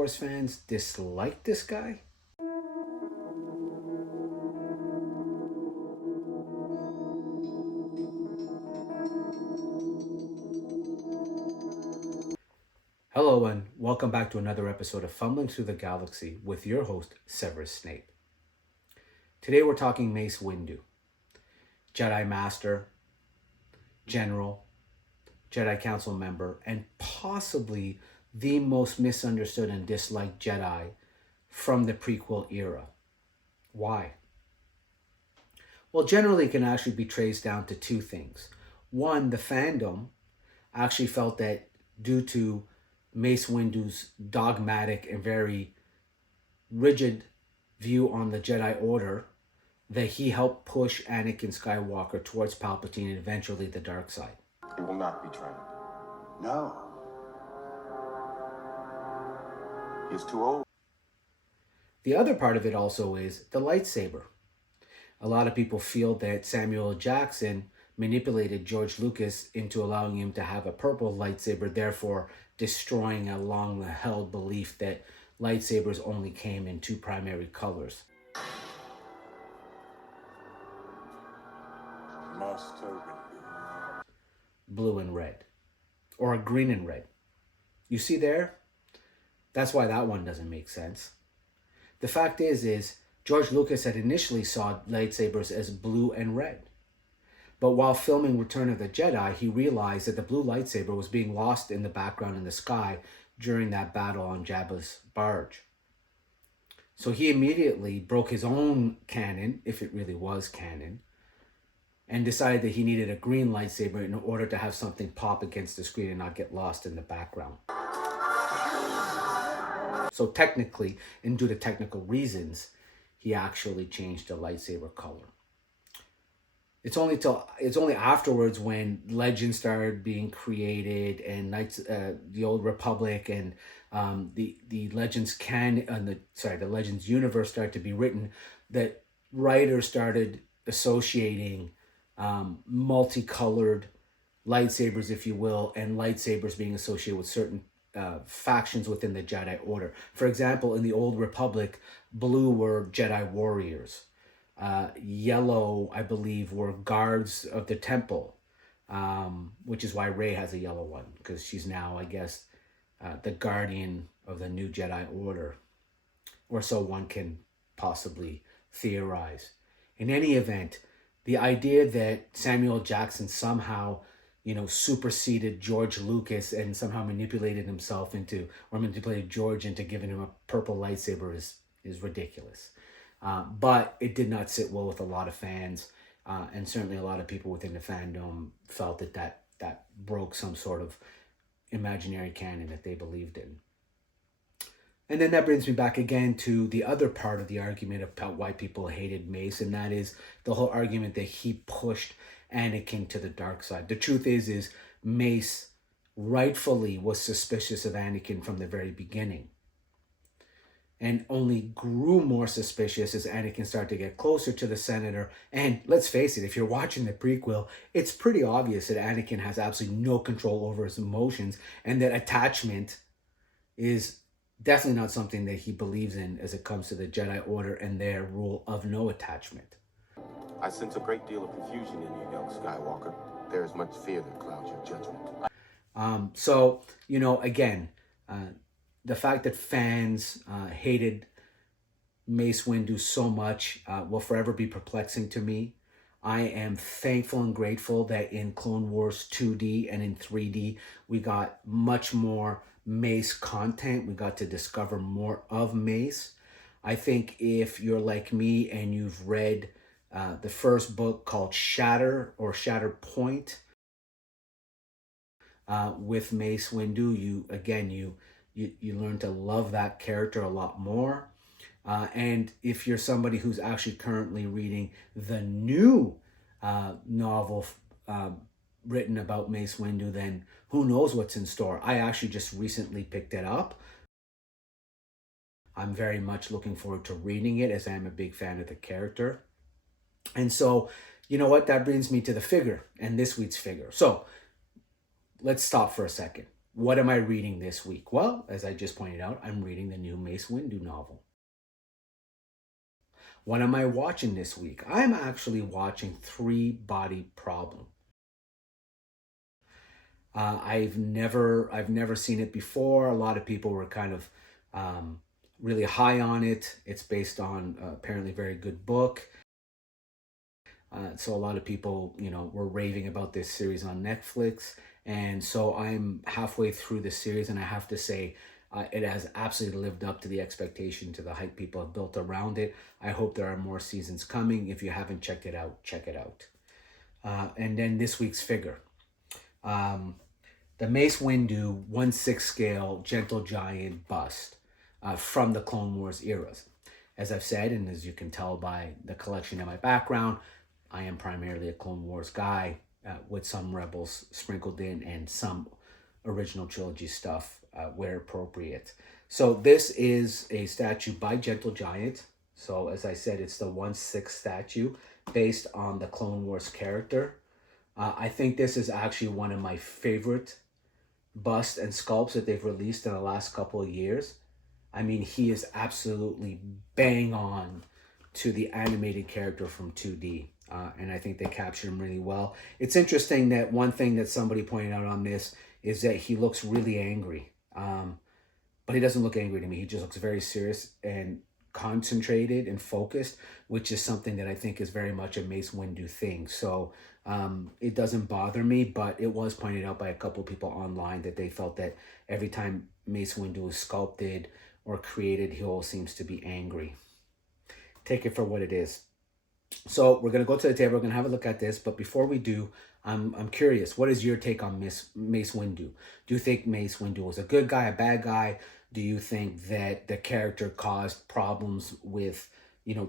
Wars fans dislike this guy? Hello and welcome back to another episode of Fumbling Through the Galaxy with your host, Severus Snape. Today we're talking Mace Windu, Jedi Master, General, Jedi Council member, and possibly the most misunderstood and disliked Jedi from the prequel era. Why? Well, generally it can actually be traced down to two things. One, the fandom actually felt that due to Mace Windu's dogmatic and very rigid view on the Jedi Order, that he helped push Anakin Skywalker towards Palpatine and eventually the dark side. He will not betray. No. He is too old. The other part of it also is the lightsaber. A lot of people feel that Samuel L. Jackson manipulated George Lucas into allowing him to have a purple lightsaber, therefore destroying a long-held belief that lightsabers only came in two primary colors. Blue and red. Or green and red. You see there? That's why that one doesn't make sense. The fact is George Lucas had initially saw lightsabers as blue and red. But while filming Return of the Jedi, he realized that the blue lightsaber was being lost in the background in the sky during that battle on Jabba's barge. So he immediately broke his own canon, if it really was canon, and decided that he needed a green lightsaber in order to have something pop against the screen and not get lost in the background. So technically, and due to technical reasons, he actually changed the lightsaber color. It's only afterwards when legends started being created and the Old Republic and the Legends the Legends universe started to be written, that writers started associating multicolored lightsabers, if you will, and lightsabers being associated with certain factions within the Jedi Order. For example, in the Old Republic, blue were Jedi warriors. Yellow, I believe, were guards of the temple, which is why Rey has a yellow one, because she's now, I guess, the guardian of the new Jedi Order, or so one can possibly theorize. In any event, the idea that Samuel Jackson somehow, superseded George Lucas and somehow manipulated George into giving him a purple lightsaber is ridiculous. But it did not sit well with a lot of fans, and certainly a lot of people within the fandom felt that broke some sort of imaginary canon that they believed in. And then that brings me back again to the other part of the argument about why people hated Mace, and that is the whole argument that he pushed Anakin to the dark side. The truth is Mace rightfully was suspicious of Anakin from the very beginning, and only grew more suspicious as Anakin started to get closer to the Senator. And let's face it, if you're watching the prequel, it's pretty obvious that Anakin has absolutely no control over his emotions, and that attachment is definitely not something that he believes in as it comes to the Jedi Order and their rule of no attachment. I sense a great deal of confusion in you, young Skywalker. There is much fear that clouds your judgment. So, again, the fact that fans hated Mace Windu so much will forever be perplexing to me. I am thankful and grateful that in Clone Wars 2D and in 3D, we got much more Mace content. We got to discover more of Mace. I think if you're like me and you've read the first book called Shatterpoint with Mace Windu, you learn to love that character a lot more. And if you're somebody who's actually currently reading the new novel written about Mace Windu, then who knows what's in store. I actually just recently picked it up. I'm very much looking forward to reading it, as I am a big fan of the character. And so, you know what? That brings me to the figure and this week's figure. So let's stop for a second. What am I reading this week? Well, as I just pointed out, I'm reading the new Mace Windu novel. What am I watching this week? I'm actually watching Three Body Problem. I've never seen it before. A lot of people were kind of really high on it. It's based on apparently a very good book. So a lot of people, were raving about this series on Netflix. And so I'm halfway through the series, and I have to say, it has absolutely lived up to the expectation, to the hype people have built around it. I hope there are more seasons coming. If you haven't checked it out, check it out. And then this week's figure. The Mace Windu 1/6 scale Gentle Giant bust from the Clone Wars eras. As I've said, and as you can tell by the collection in my background, I am primarily a Clone Wars guy with some Rebels sprinkled in and some original trilogy stuff where appropriate. So this is a statue by Gentle Giant. So as I said, it's the 1/6 statue based on the Clone Wars character. I think this is actually one of my favorite busts and sculpts that they've released in the last couple of years. I mean, he is absolutely bang on to the animated character from 2D. And I think they captured him really well. It's interesting that one thing that somebody pointed out on this is that he looks really angry. But he doesn't look angry to me. He just looks very serious and concentrated and focused, which is something that I think is very much a Mace Windu thing. So it doesn't bother me, but it was pointed out by a couple of people online that they felt that every time Mace Windu is sculpted or created, he always seems to be angry. Take it for what it is. So we're going to go to the table. We're going to have a look at this. But before we do, I'm curious. What is your take on Mace Windu? Do you think Mace Windu was a good guy, a bad guy? Do you think that the character caused problems with,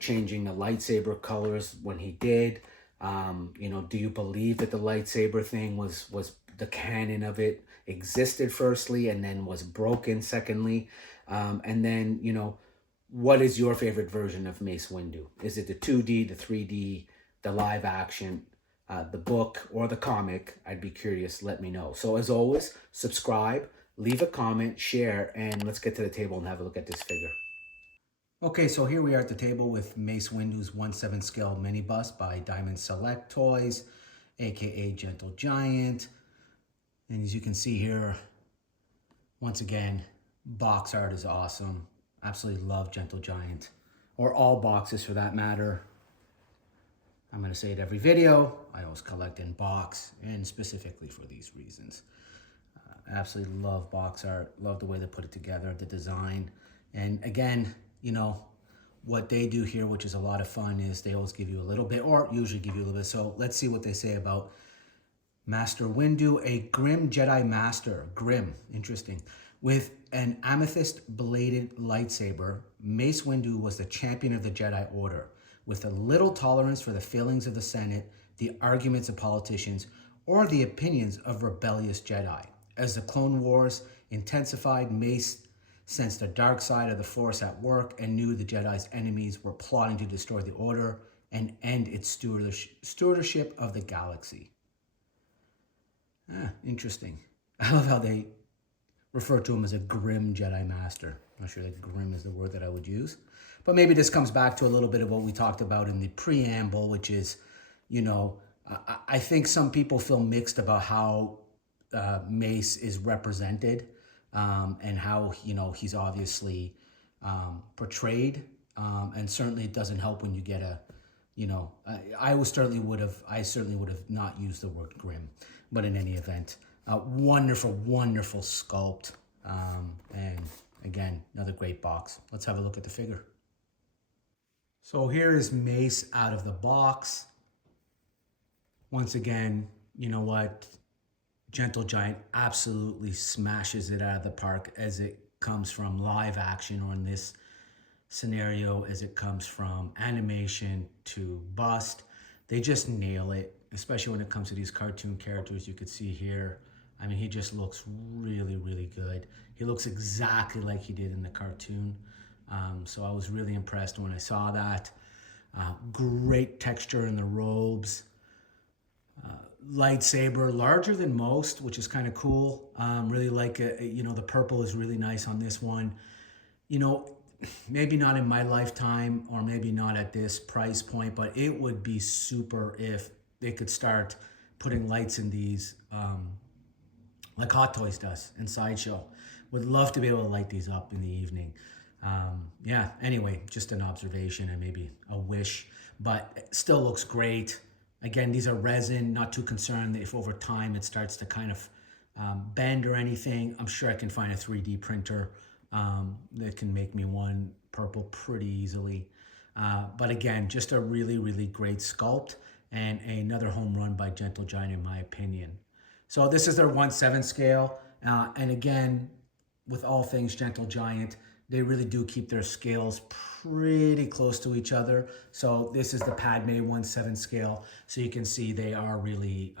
changing the lightsaber colors when he did? Do you believe that the lightsaber thing was the canon of it existed firstly and then was broken secondly? And then, what is your favorite version of Mace Windu? Is it the 2D, the 3D, the live action, the book, or the comic? I'd be curious. Let me know. So as always, subscribe, leave a comment, share, and let's get to the table and have a look at this figure. Okay, so here we are at the table with Mace Windu's 1/7 scale mini bust by Diamond Select Toys, aka Gentle Giant. And as you can see here, once again, box art is awesome. Absolutely love Gentle Giant, or all boxes for that matter. I'm going to say it every video. I always collect in box, and specifically for these reasons. Absolutely love box art. Love the way they put it together, the design. And again, what they do here, which is a lot of fun, is they always give you a little bit, or usually give you a little bit. So let's see what they say about Master Windu, a Grim Jedi Master. Grim, interesting. With an amethyst-bladed lightsaber, Mace Windu was the champion of the Jedi Order, with a little tolerance for the failings of the Senate, the arguments of politicians, or the opinions of rebellious Jedi. As the Clone Wars intensified, Mace sensed the dark side of the Force at work and knew the Jedi's enemies were plotting to destroy the Order and end its stewardship of the galaxy. Interesting. I love how they refer to him as a grim Jedi Master. I'm not sure that grim is the word that I would use. But maybe this comes back to a little bit of what we talked about in the preamble, which is, I think some people feel mixed about how Mace is represented and how, he's obviously portrayed. And certainly it doesn't help when you get I certainly would have not used the word grim. But in any event, wonderful, wonderful sculpt. And again, another great box. Let's have a look at the figure. So here is Mace out of the box. Once again, you know what? Gentle Giant absolutely smashes it out of the park as it comes from live action, or in this scenario, as it comes from animation to bust. They just nail it, especially when it comes to these cartoon characters. You could see here, I mean, he just looks really, really good. He looks exactly like he did in the cartoon. So I was really impressed when I saw that. Great texture in the robes. Lightsaber, larger than most, which is kind of cool. Really like it. You know, the purple is really nice on this one. You know, maybe not in my lifetime or maybe not at this price point, but it would be super if they could start putting lights in these like Hot Toys does in Sideshow. Would love to be able to light these up in the evening. Yeah, anyway, just an observation and maybe a wish, but it still looks great. Again, these are resin, not too concerned if over time it starts to kind of bend or anything. I'm sure I can find a 3D printer that can make me one purple pretty easily. But again, just a really, really great sculpt and another home run by Gentle Giant in my opinion. So this is their 1/7 scale. And again, with all things Gentle Giant, they really do keep their scales pretty close to each other. So this is the Padme 1/7 scale. So you can see they are really,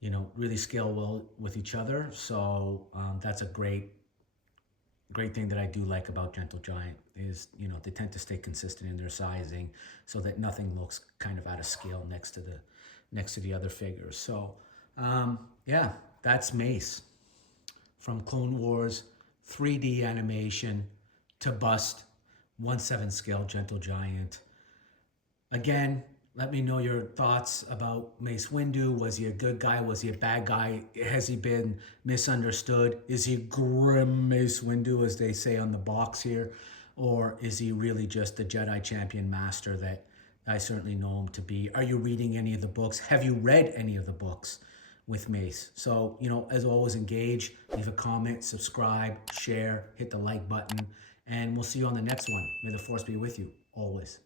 you know, really scale well with each other. So that's a great thing that I do like about Gentle Giant is, you know, they tend to stay consistent in their sizing so that nothing looks kind of out of scale next to the other figures. So yeah, that's Mace from Clone Wars, 3D animation to bust, 1/7 scale Gentle Giant. Again, let me know your thoughts about Mace Windu. Was he a good guy? Was he a bad guy? Has he been misunderstood? Is he grim Mace Windu, as they say on the box here? Or is he really just the Jedi champion master that I certainly know him to be? Are you reading any of the books? Have you read any of the books with Mace? So, you know, as always, engage, leave a comment, subscribe, share, hit the like button, and we'll see you on the next one. May the Force be with you, always.